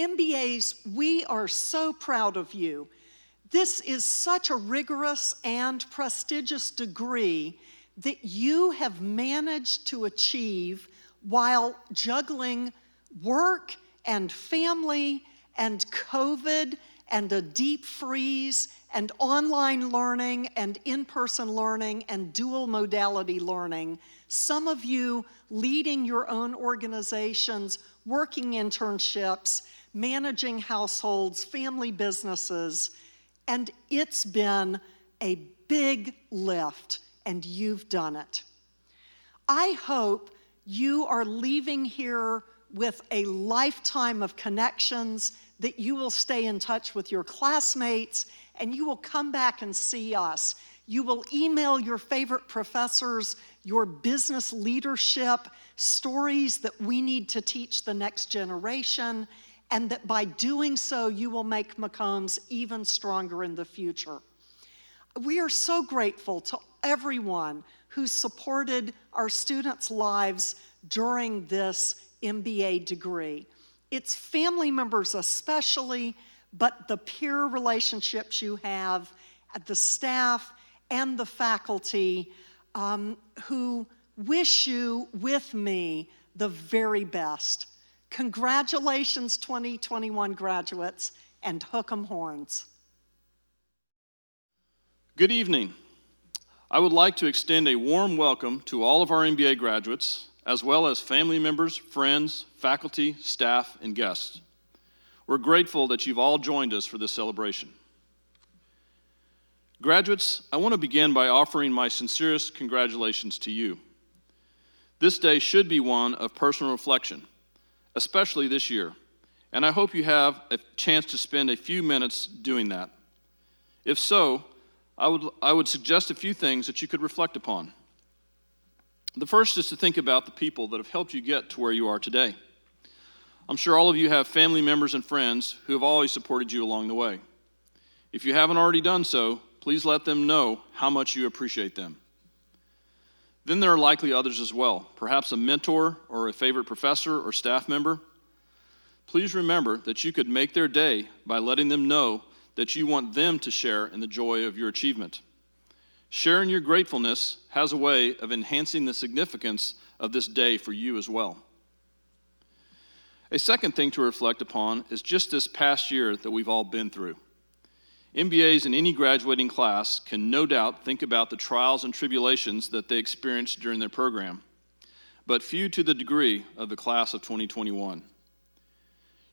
MBAs, we are so proud of you. This is such a rigorous and prestigious degree that you have managed to achieve while juggling work and family and COVID and a deep freeze and online learning and in-person learning and dual modality learning. Some of you leading your own organizations, working internships, managing households, family businesses, and it's been a big lift, and you've done it. I hope you are leaving here with a lifetime of connections, that you will stay in touch with your classmates, and you will come back and see us. You will email your favorite professors your business leadership, stories that we need to teach the next generation, and that by doing so, you will make McCombs even stronger in the future. We are so grateful to everyone who supported our students' lives during this MBA degree. It's family members especially, but the peer relationships you have, the staff and the faculty who wish you, with me, the very best. Congratulations, 2021 graduates, and hook 'em horns. Good evening. I would like to extend a warm welcome to all of our MBA graduates, as well as family members, friends, faculty, staff, and guests. We're grateful that you've all joined us for this celebration. Graduates, I want to begin by offering my sincerest congratulations to you. This day should be one of personal reflection, especially this year, and I hope you have a chance to spend a few minutes doing that. If so, I would suggest a few things that you could reflect upon. The first is to think about the people that have helped you get to where you are today. I'm sure all of you have family members and friends who have always supported you along the way. If you haven't already done so, please let them know how much you appreciate them. Then there are likely others as well, perhaps a mentor or a favorite professor or staff member. Please remember that you could make their day by letting them know that you want them to share in the joy of your achievement. Sharing your gratefulness has a way of enhancing the significance of this day for you as well. A second thing to reflect upon is just this past year that we've all been through. MBAs in any graduating class can no doubt think about the trials and tribulations that they experienced during their program, but few to the degree of the class of 2021.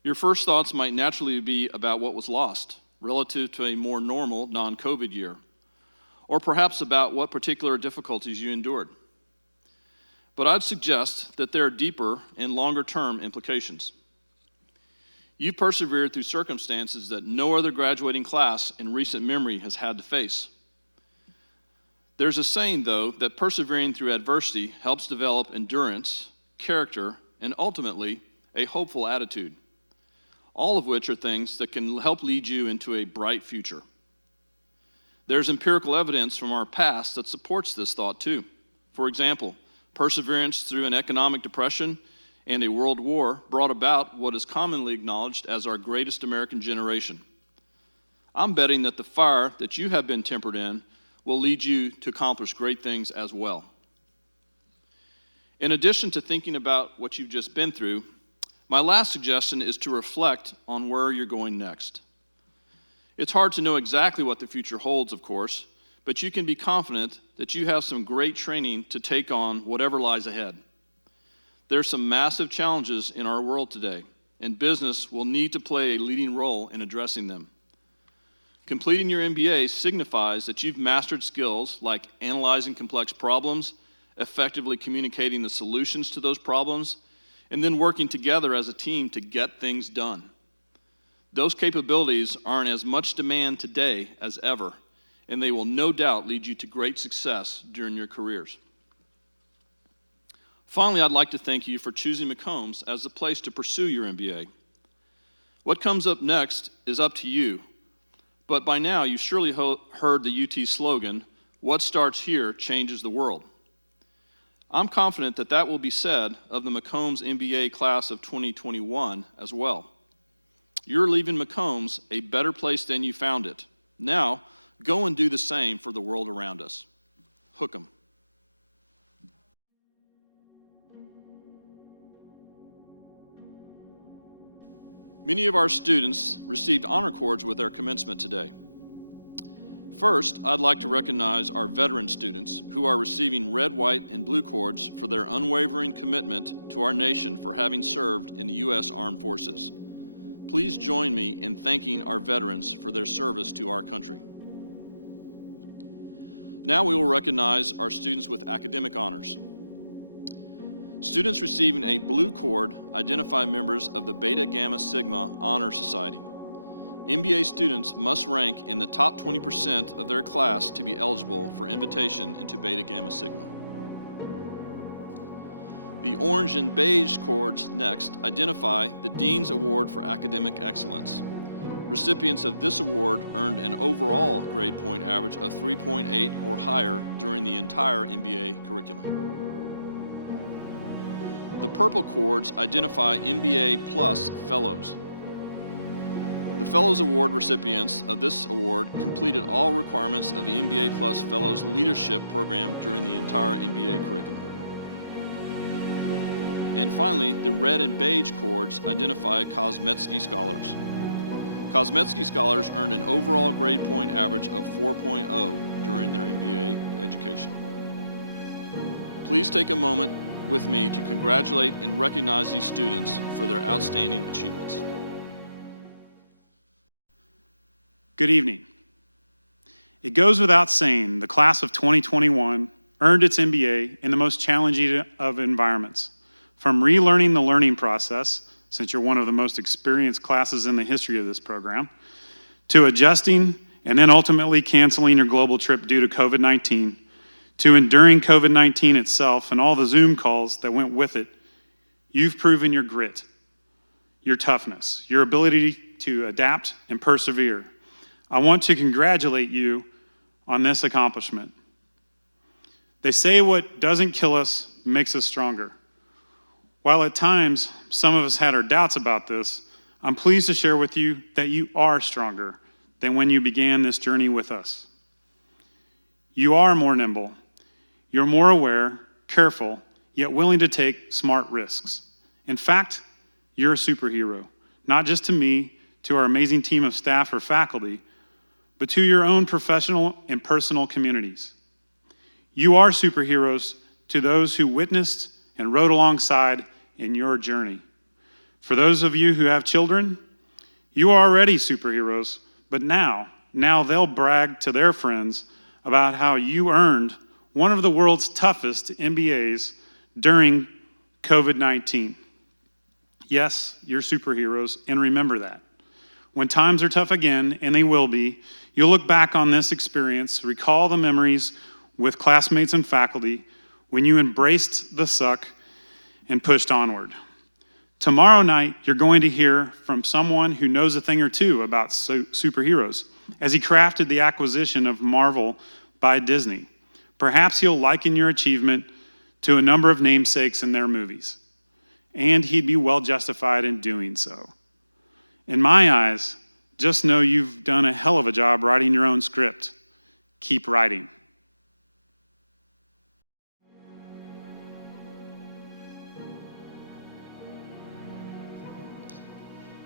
Your first thoughts might naturally be about what was lost relative to a more normal non-COVID year, or perhaps about what particular difficulties you endured. But I'd suggest that there are deeper and longer-term implications. You persevered through circumstances that no other graduating class in recent memory has had to face. There's a saying, though, that persevering through adversity helps develop endurance, character, and ultimately a hopeful attitude, all of which are things that can help lead you into a bright future. There's empirical evidence from our past that supports this thought, too. For example, perseverance through an economic depression and a world war brought about what is commonly acknowledged as our greatest American generation. I'm betting that the fire that you have been tempered in will lead you to accomplish great things as well. In addition to thinking about what you've just been through, my last suggestion is to reflect on where you're going next. It's hard to know exactly what the future holds, of course, but you can be confident that you have some great training to take on whatever lies ahead. There are some massive challenges in our world today, and business will need to play a leading role in addressing them. Completing your MBA signifies that you've mastered skills like analyzing complex problems, effectively communicating the solutions to those problems, and then working together as a team to get things done. Those capabilities are in as much demand today as ever, and they will no doubt lead you to great success during your careers. Finally, I'd like to thank you for choosing McCombs as the place to pursue your MBA. What comes up next is up to you, but by now you've surely heard the UT slogan, "What starts here changes the world." I'm confident that will be said of the McCombs MBA class of 2021 as well. You're leaving McCombs a better place than you found it. Now, go and do the same for the world around us. Hook 'em. Many of our students received honor cords with their commencement today. First, I'd like to recognize our veteran students who are receiving red, white, and blue cords for their unwavering commitment to our nation for having served in the U.S. Armed Forces. Please join me in thanking our veterans for their service to our country. Now we will recognize our students with academic honors. Students receiving a blue cord identify members of the Beta Gamma Sigma Honor Society. MBA students must rank in the top 20% of their class to be eligible for invitation into Beta Gamma Sigma. The orange and beige cords next identify the Dean's Award for Academic Excellence. Recipients of this award earned an overall grade point average of 3.8 or higher during the entire MBA curriculum. The purple cords identify MBA Plus Fellows. The Fellows Award recipients of this award completed all requirements of the MBA Plus Fellows Leadership Program during the entire MBA curriculum. And finally, the red and beige cords identify Kosmetsky Scholars. Kosmetsky Scholars earned an overall grade point average of 4.0 during their MBA education. Please take a moment with me to congratulate and recognize these students for their outstanding achievements. Good evening. It goes without saying the class of 2021 earned its MBA in the most challenging of environments. From relearning the learning process, since you're one of the most experienced classes in the history of this program, to adjusting and then ultimately canceling your global trip due to COVID-19, to enduring COVID-19 itself and all the Zoom calls that went with it, you've proven your grit, your toughness, your ability to adapt and persevere. I want to congratulate you on this accomplishment. They say what doesn't kill us makes us stronger. While at times some of us had our doubts about this, I'm pleased to share with you that you are stronger than when you began this journey with us. You are more nimble. You're more aware, careful, yet willing to take smart risks. In fact, you're a superhero, not just to me, to our amazing team of staff or faculty, but to your own professional and personal communities. You are superheroes to those who witnessed and rode alongside in your journey. For those of you who have children, you are already superheroes, but now they'll brag to their friends about how you earned one of the world's toughest MBAs during COVID-19. Yes, you're superheroes, and remember that. When times are tough again, and they will be, you'll look back on this experience, recall the memories with classmates and faculty when you embraced the suck and pushed onward. Tomorrow night, you're going to hear from someone who knows a thing or two about superheroes, as he crafted the acquisition of Marvel by Disney. Perhaps he'll liken your achievement to a number of namesakes in their movies, and he'd be well justified in doing so. In my eyes, just know you've done a hell of a job writing your own script. Keep writing.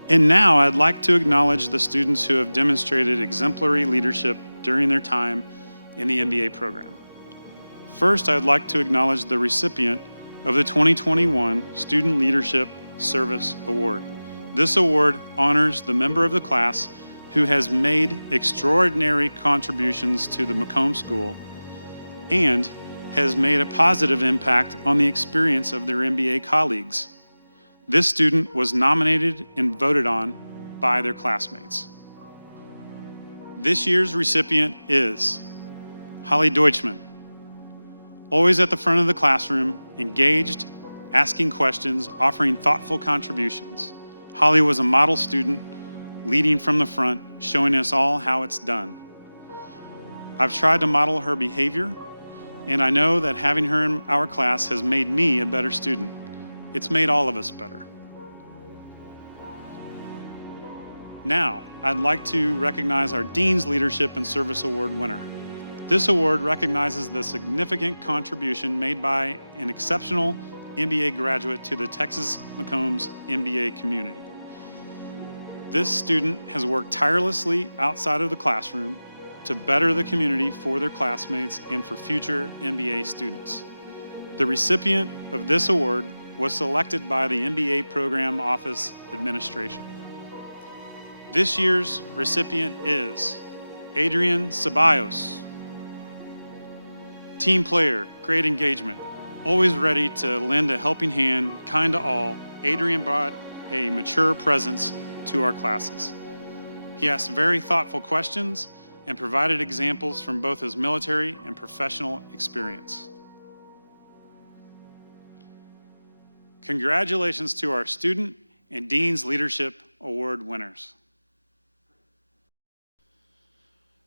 And now I'd like to acknowledge the students who have demonstrated exemplary leadership during their time in the MBA program. First, I'd like to acknowledge the recipient of the 2021 Student Leadership Service Award. This award honors the member of the class who has made extraordinary contributions to the McCombs School and has made a positive impact on the experience of their MBA colleagues. This student was nominated and voted on by their classmates. This year's recipient is Holly Deutschman. Always at the front of the classroom, engaged, asking questions, offering thoughtful contributions. Holly was a model student, leading from the front, showing us all how it's done. I've tried to model her behavior, and I know that having her in our class has made me a better student. It's made all of us better. Now, I'd like to recognize our Dean's Leadership and Service Award winner. This award recognizes the significant contribution made by an exceptional MBA graduate to the Texas McCombs MBA community. This student has worked tirelessly outside of the classroom to better the community for their classmates and for future MBA students. The recipient of this award was selected by the MBA Program Office Administration. This year's recipient is Adrian Ceballos. Team player, great engagement, always ready to lend a helping hand, kind to all. Adrian brought a mature presence to our classes. He asked very thoughtful questions and provided examples from both his military and professional experience. Congratulations to our student and Dean's Leadership Award winners.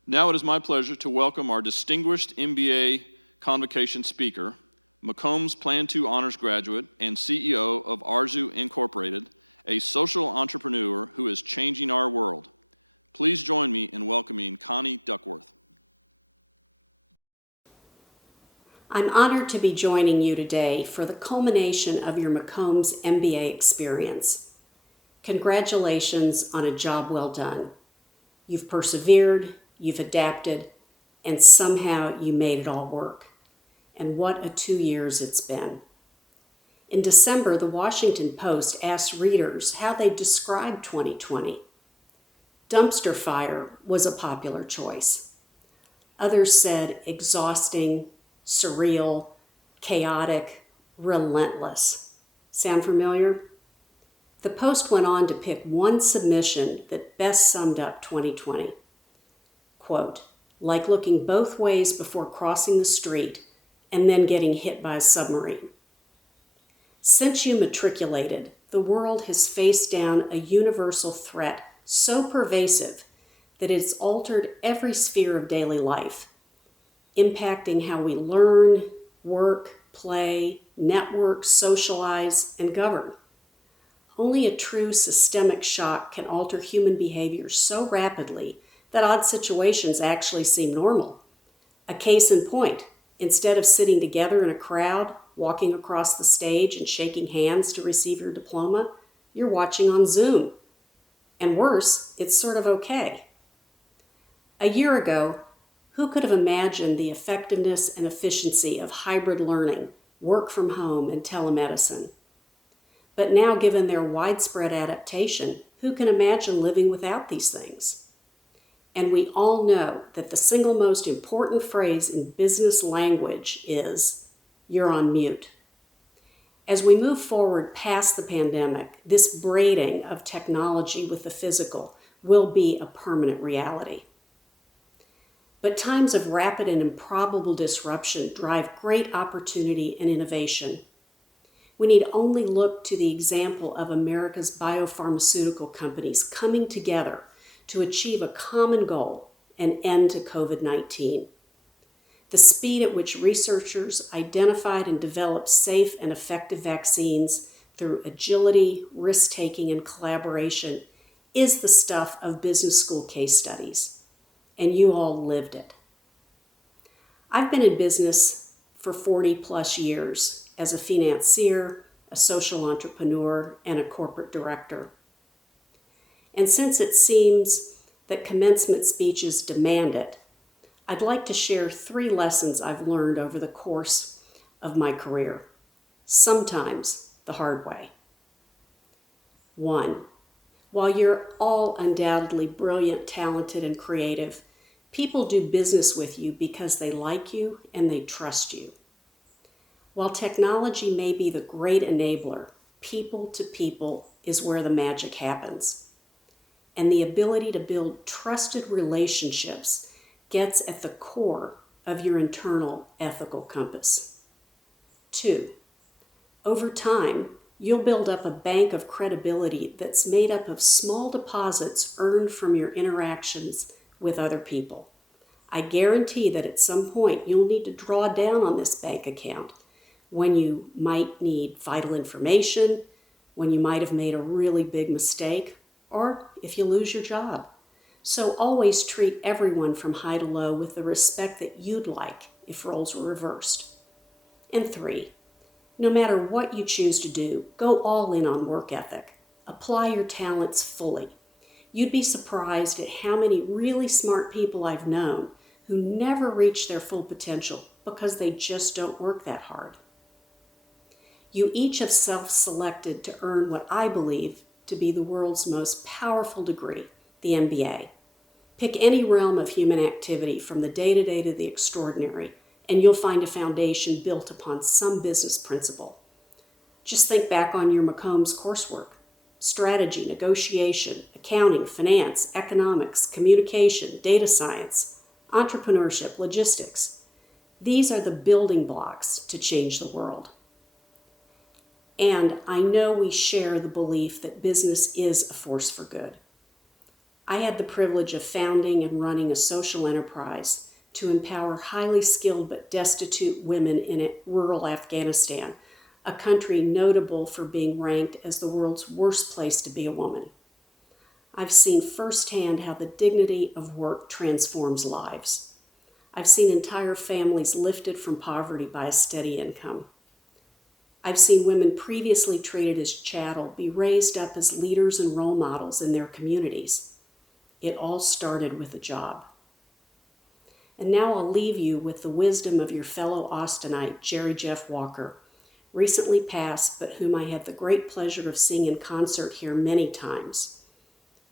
Now it is my pleasure to welcome our distinguished MBA convocation speaker, McCombs Plan 2 Honors graduate and CEO of Arzu Incorporated, a social entrepreneur who is changing our world. Please join me in welcoming Connie Duckworth. I'm honored to be joining you today for the culmination of your McCombs MBA experience. Congratulations on a job well done. You've persevered, you've adapted, and somehow you made it all work. And what a 2 years it's been. In December, the Washington Post asked readers how they described 2020. Dumpster fire was a popular choice. Others said exhausting, surreal, chaotic, relentless. Sound familiar? The Post went on to pick one submission that best summed up 2020. Quote, like looking both ways before crossing the street and then getting hit by a submarine. Since you matriculated, the world has faced down a universal threat so pervasive that it's altered every sphere of daily life, impacting how we learn, work, play, network, socialize, and govern. Only a true systemic shock can alter human behavior so rapidly that odd situations actually seem normal. A case in point, instead of sitting together in a crowd, walking across the stage and shaking hands to receive your diploma, you're watching on Zoom. And worse, it's sort of okay. A year ago, who could have imagined the effectiveness and efficiency of hybrid learning, work from home, and telemedicine? But now, given their widespread adaptation, who can imagine living without these things? And we all know that the single most important phrase in business language is, "You're on mute." As we move forward past the pandemic, this braiding of technology with the physical will be a permanent reality. But times of rapid and improbable disruption drive great opportunity and innovation. We need only look to the example of America's biopharmaceutical companies coming together to achieve a common goal, an end to COVID-19. The speed at which researchers identified and developed safe and effective vaccines through agility, risk-taking, and collaboration is the stuff of business school case studies, and you all lived it. I've been in business for 40 plus years as a financier, a social entrepreneur, and a corporate director. And since it seems that commencement speeches demand it, I'd like to share 3 lessons I've learned over the course of my career, sometimes the hard way. 1, while you're all undoubtedly brilliant, talented, and creative, people do business with you because they like you and they trust you. While technology may be the great enabler, people to people is where the magic happens. And the ability to build trusted relationships gets at the core of your internal ethical compass. 2, over time, you'll build up a bank of credibility that's made up of small deposits earned from your interactions with other people. I guarantee that at some point you'll need to draw down on this bank account when you might need vital information, when you might have made a really big mistake, or if you lose your job. So always treat everyone from high to low with the respect that you'd like if roles were reversed. And 3, no matter what you choose to do, go all in on work ethic. Apply your talents fully. You'd be surprised at how many really smart people I've known who never reach their full potential because they just don't work that hard. You each have self-selected to earn what I believe to be the world's most powerful degree, the MBA. Pick any realm of human activity from the day-to-day to the extraordinary, and you'll find a foundation built upon some business principle. Just think back on your McCombs coursework. Strategy, negotiation, accounting, finance, economics, communication, data science, entrepreneurship, logistics. These are the building blocks to change the world. And I know we share the belief that business is a force for good. I had the privilege of founding and running a social enterprise to empower highly skilled but destitute women in rural Afghanistan, a country notable for being ranked as the world's worst place to be a woman. I've seen firsthand how the dignity of work transforms lives. I've seen entire families lifted from poverty by a steady income. I've seen women previously treated as chattel be raised up as leaders and role models in their communities. It all started with a job. And now I'll leave you with the wisdom of your fellow Austinite, Jerry Jeff Walker, recently passed, but whom I had the great pleasure of seeing in concert here many times.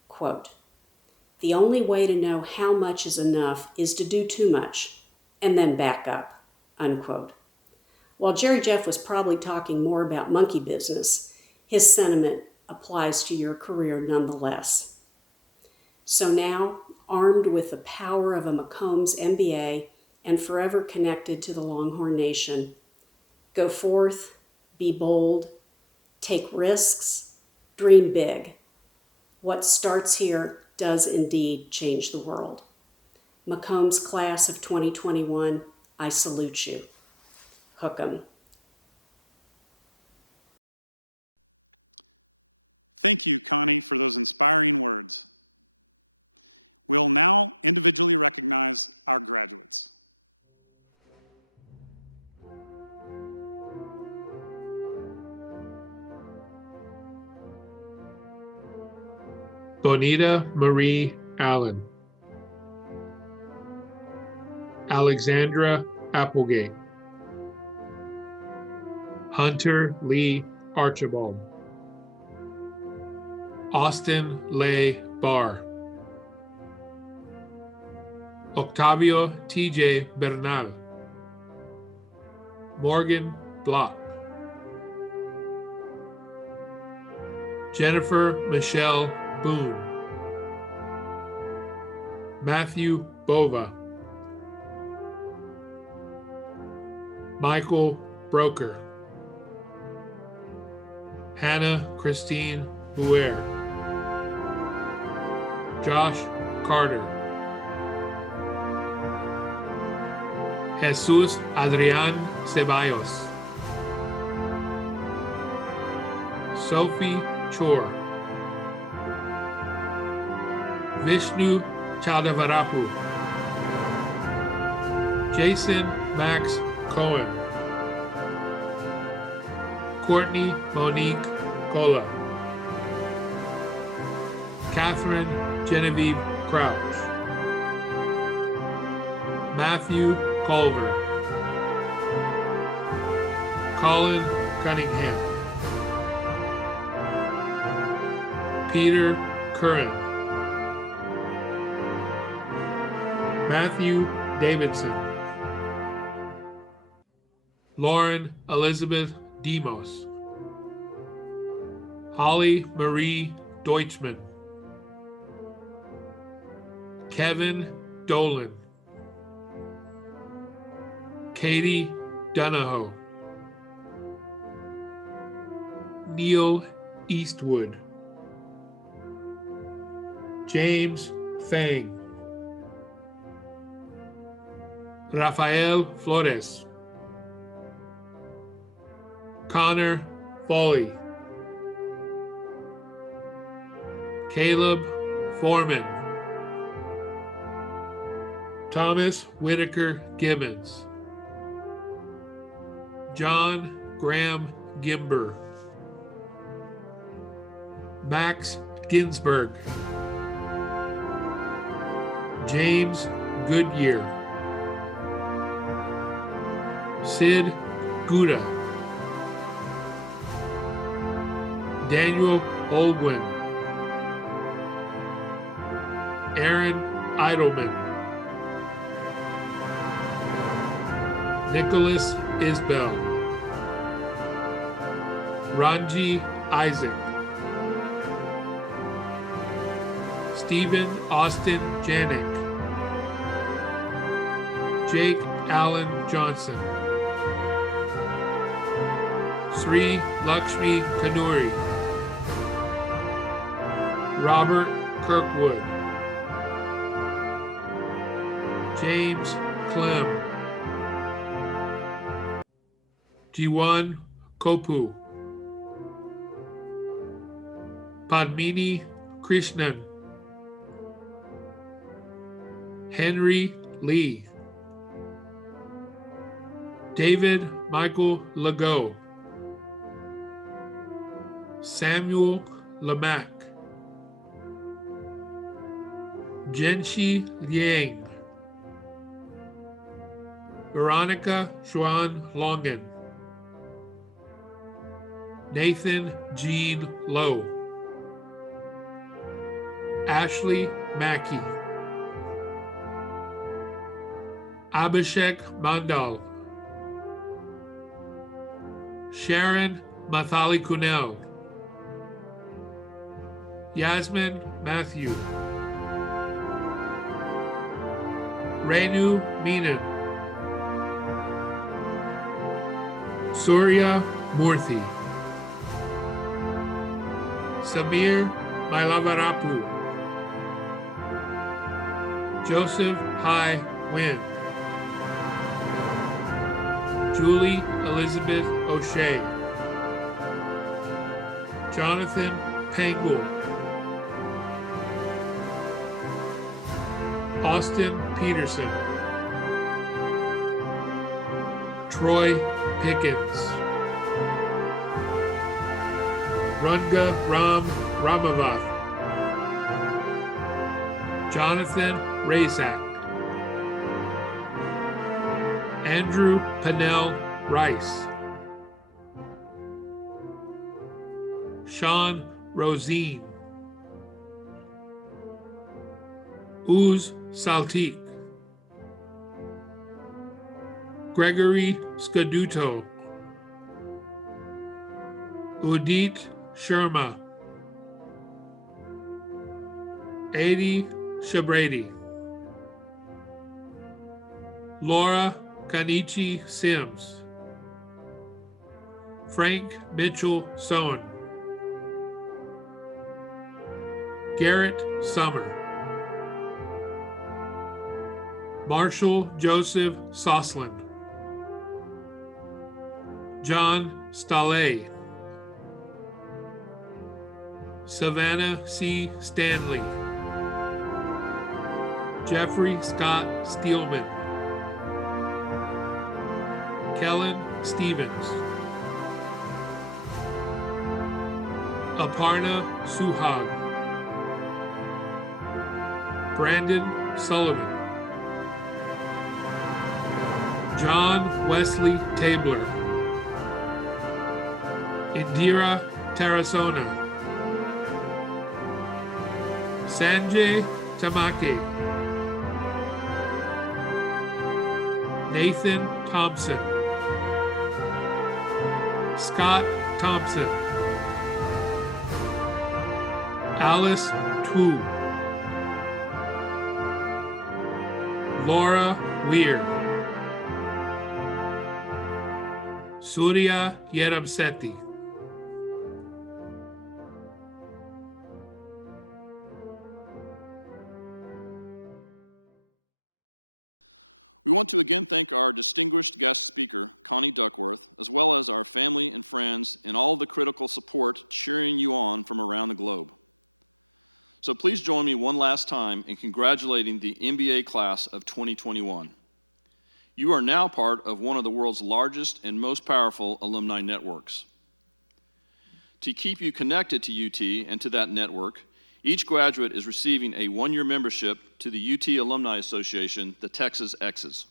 Quote, "The only way to know how much is enough is to do too much, and then back up," unquote. While Jerry Jeff was probably talking more about monkey business, his sentiment applies to your career nonetheless. So now, armed with the power of a McCombs MBA and forever connected to the Longhorn Nation, go forth, be bold, take risks, dream big. What starts here does indeed change the world. McCombs class of 2021, I salute you. Hook 'em. Thank you, Connie, for those inspiring words. We'll now individually recognize our graduates. Bonita Marie Allen, Alexandra Applegate, Hunter Lee Archibald, Austin Leigh Barr, Octavio TJ Bernal, Morgan Block, Jennifer Michelle Boone, Matthew Bova, Michael Broker, Hannah Christine Bouer, Josh Carter, Jesus Adrián Ceballos, Sophie Chor, Vishnu Chadavarapu, Jason Max Cohen, Courtney Monique Cola, Catherine Genevieve Crouch, Matthew Culver, Colin Cunningham, Peter Curran, Matthew Davidson, Lauren Elizabeth Demos, Holly Marie Deutschman, Kevin Dolan, Katie Donahoe, Neil Eastwood, James Fang, Rafael Flores, Connor Foley, Caleb Foreman, Thomas Whitaker Gibbons, John Graham Gimber, Max Ginsberg, James Goodyear, Sid Gouda, Daniel Olguin, Aaron Eidelman, Nicholas Isbell, Ranji Isaac, Stephen Austin Janik, Jake Allen Johnson, Sri Lakshmi Kanuri, Robert Kirkwood, James Clem, Jiwan Kopu, Padmini Krishnan, Henry Lee, David Michael Legault, Samuel Lamack, Jenshi Liang, Veronica Xuan Longan, Nathan Jean Lowe, Ashley Mackey, Abhishek Mandal, Sharon Mathali Kunel, Yasmin Matthew, Renu Menon, Surya Murthy, Samir Mailavarapu, Joseph Hai Nguyen, Julie Elizabeth O'Shea, Jonathan Pangul, Austin Peterson, Troy Pickens, Ranga Ram Ramavath, Jonathan Razak, Andrew Pennell Rice, Sean Rosine, Uz Saltik, Gregory Scaduto, Udit Sharma, Adi Shabrady, Laura Kanichi Sims, Frank Mitchell Sohn, Garrett Summer, Marshall Joseph Sosland, John Stalley, Savannah C. Stanley, Jeffrey Scott Steelman, Kellen Stevens, Aparna Suhag, Brandon Sullivan, John Wesley Tabler, Indira Tarasona, Sanjay Tamake, Nathan Thompson, Scott Thompson, Alice Tu, Laura Weir, Surya Yeramseti. We want to again thank our distinguished guest speaker, Connie Duckworth, as well as our family and friends and all the critical support cheering you on from around the globe. So please join me one last time in congratulating the MBA class of 2021. You are now part of one of the world's largest and most powerful alumni networks. To keep you connected to UT and to that network, each graduate is receiving a one-year membership to the UT Alumni Association, the Texas X's.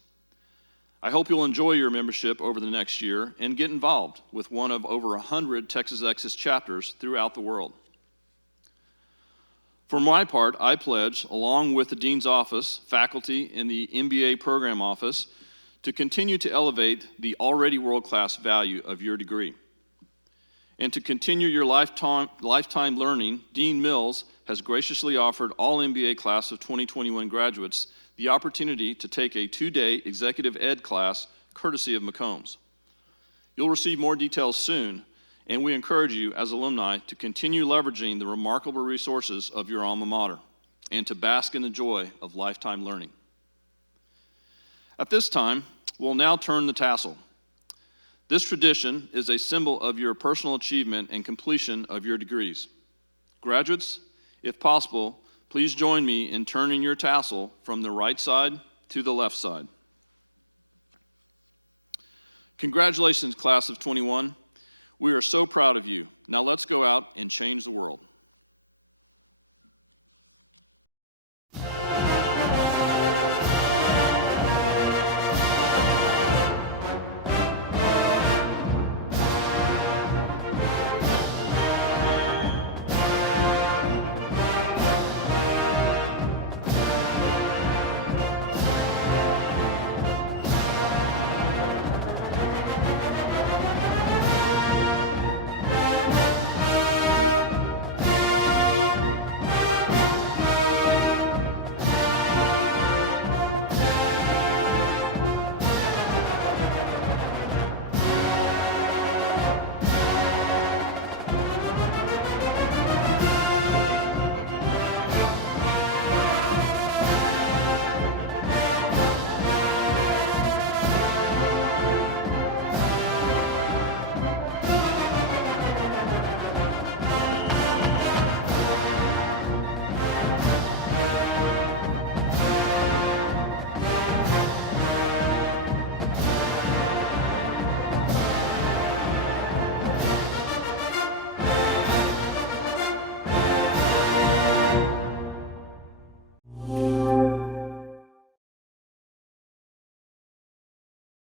I hope you'll enjoy your membership over the next year and get involved with one of over 100 Texas X's chapters throughout the world. For my part, I pledge, along with the Dean's Office, faculty, and the MBA Program Office, to continue to elevate the already world-class value of your degree. And to continue your lifetime learning, Dean Mills has graciously offered all MBA class of 2021 graduates the opportunity to take a 2-day executive ed class courtesy of McCombs. You'll receive more details soon, and we encourage you as alumni to continue leveraging the remarkable resources of your alma mater and to bask in the joy of lifetime learning. At this time, we'll now turn the tassel. This tradition is a symbol of your personal achievement and completion of your degrees. Graduates, if possible, please join me in turning your tassel from the right side to the left side. Congratulations, class of 21. We are so proud of you. Now let's go out and change the world.